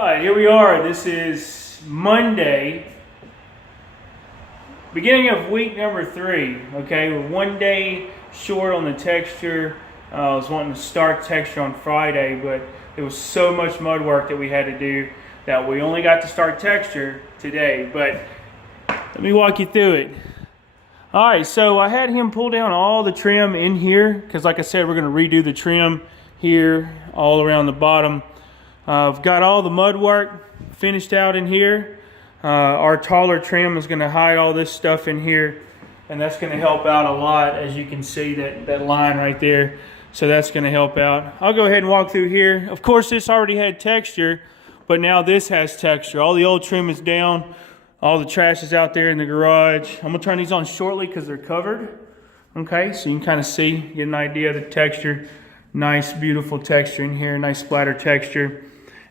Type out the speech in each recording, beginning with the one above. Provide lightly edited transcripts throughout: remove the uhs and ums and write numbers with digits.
Right, here we are. This is Monday, beginning of week number 3. Okay, we're 1 day short on the texture. I was wanting to start texture on Friday, but there was so much mud work that we had to do that we only got to start texture today. But let me walk you through it. All right, so I had him pull down all the trim in here because, like I said, we're going to redo the trim here all around the bottom. I've got all the mud work finished out in here. Our taller trim is going to hide all this stuff in here, and that's going to help out a lot, as you can see that line right there. So that's going to help out. I'll go ahead and walk through here. Of course, this already had texture, but now this has texture. All the old trim is down. All the trash is out there in the garage. I'm going to turn these on shortly because they're covered. Okay, so you can kind of see, get an idea of the texture. Nice, beautiful texture in here. Nice splatter texture.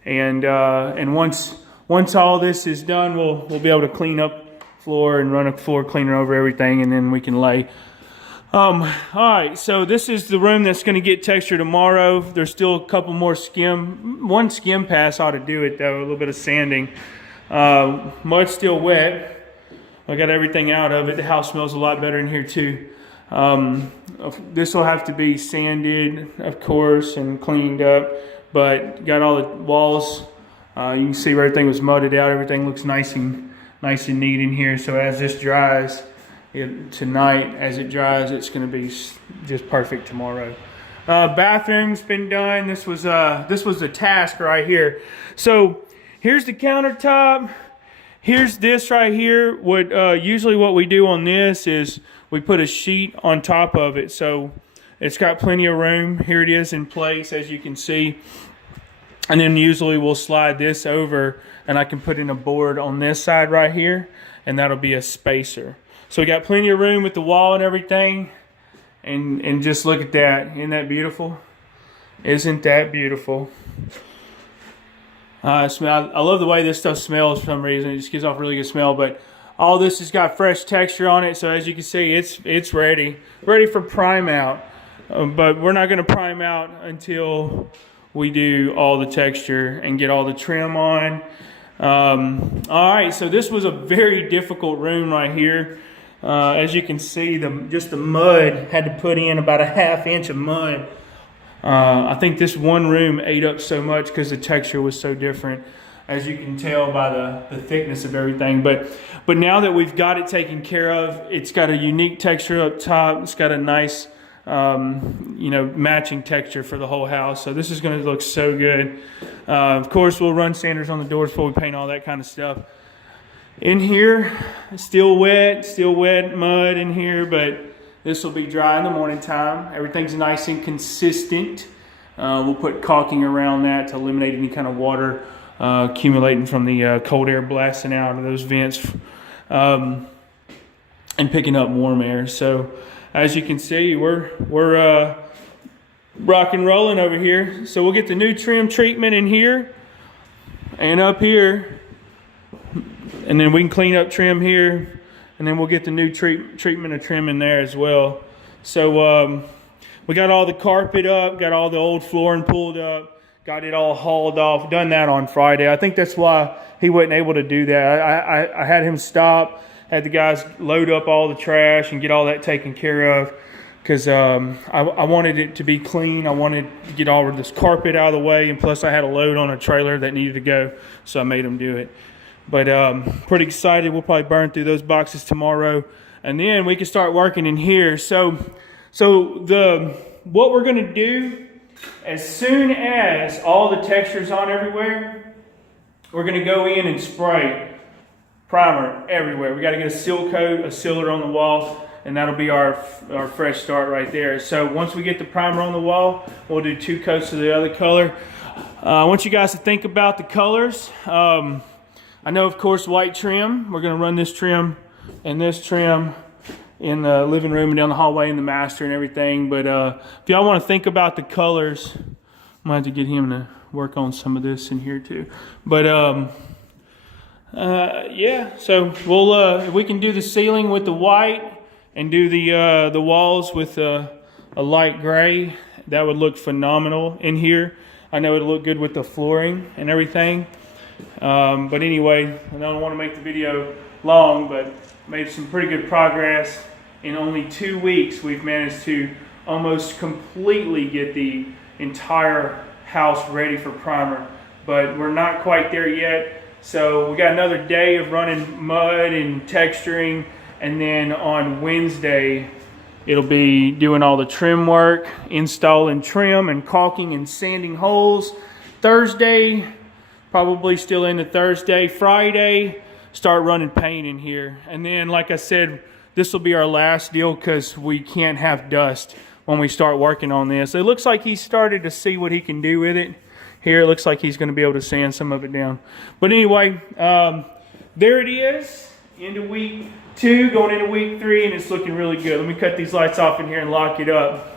And once all this is done, we'll be able to clean up floor and run a floor cleaner over everything, and then we can lay. All right, so this is the room that's going to get texture tomorrow. There's still a couple more one skim pass ought to do it though, a little bit of sanding. Mud's still wet. I got everything out of it. The house smells a lot better in here too. This will have to be sanded, of course, and cleaned up. But got all the walls. You can see where everything was mudded out. Everything looks nice and neat in here. So as this dries tonight, as it dries, it's going to be just perfect tomorrow. Bathroom's been done. This was the task right here. So here's the countertop. Here's this right here. Usually what we do on this is we put a sheet on top of it. So it's got plenty of room. Here it is in place, as you can see. And then usually we'll slide this over, and I can put in a board on this side right here, and that'll be a spacer. So we got plenty of room with the wall and everything. And just look at that. Isn't that beautiful? Isn't that beautiful? I love the way this stuff smells for some reason. It just gives off a really good smell. But all this has got fresh texture on it. So as you can see, it's ready for prime out. But we're not going to prime out until we do all the texture and get all the trim on. All right, so this was a very difficult room right here. As you can see, just the mud, had to put in about a ½ inch of mud. I think this one room ate up so much because the texture was so different, as you can tell by the thickness of everything. But now that we've got it taken care of, it's got a unique texture up top. It's got a nice matching texture for the whole house. So this is going to look so good. Of course, we'll run sanders on the doors before we paint all that kind of stuff. In here, still wet mud in here, but this will be dry in the morning time. Everything's nice and consistent. We'll put caulking around that to eliminate any kind of water accumulating from the cold air blasting out of those vents and picking up warm air. So as you can see, we're rock and rolling over here. So we'll get the new trim treatment in here and up here, and then we can clean up trim here, and then we'll get the new treatment of trim in there as well. So we got all the carpet up, got all the old flooring pulled up, got it all hauled off, done that on Friday. I think that's why he wasn't able to do that. I had him stop, had the guys load up all the trash and get all that taken care of, because I wanted it to be clean. I wanted to get all of this carpet out of the way, and plus I had a load on a trailer that needed to go, so I made him do it. But pretty excited. We'll probably burn through those boxes tomorrow, and then we can start working in here. So what we're going to do, as soon as all the texture's on everywhere, we're going to go in and spray primer everywhere. We got to get a seal coat, a sealer on the wall, and that'll be our fresh start right there. So once we get the primer on the wall, we'll do 2 coats of the other color. I want you guys to think about the colors. I know, of course, white trim. We're going to run this trim and this trim in the living room and down the hallway in the master and everything. But if y'all want to think about the colors, I'm going to have to get him to work on some of this in here too. But yeah, so we'll if we can do the ceiling with the white and do the walls with a light gray, that would look phenomenal in here. I know it'll look good with the flooring and everything. But anyway, I don't want to make the video long, but made some pretty good progress. In only 2 weeks, we've managed to almost completely get the entire house ready for primer, but we're not quite there yet. So we got another day of running mud and texturing, and then on Wednesday it'll be doing all the trim work, installing trim and caulking and sanding holes. Thursday, probably still into Thursday. Friday, start running paint in here. And then, like I said, this will be our last deal because we can't have dust when we start working on this. It looks like he's started to see what he can do with it. Here, it looks like he's going to be able to sand some of it down. But anyway, there it is, into week 2, going into week 3, and it's looking really good. Let me cut these lights off in here and lock it up.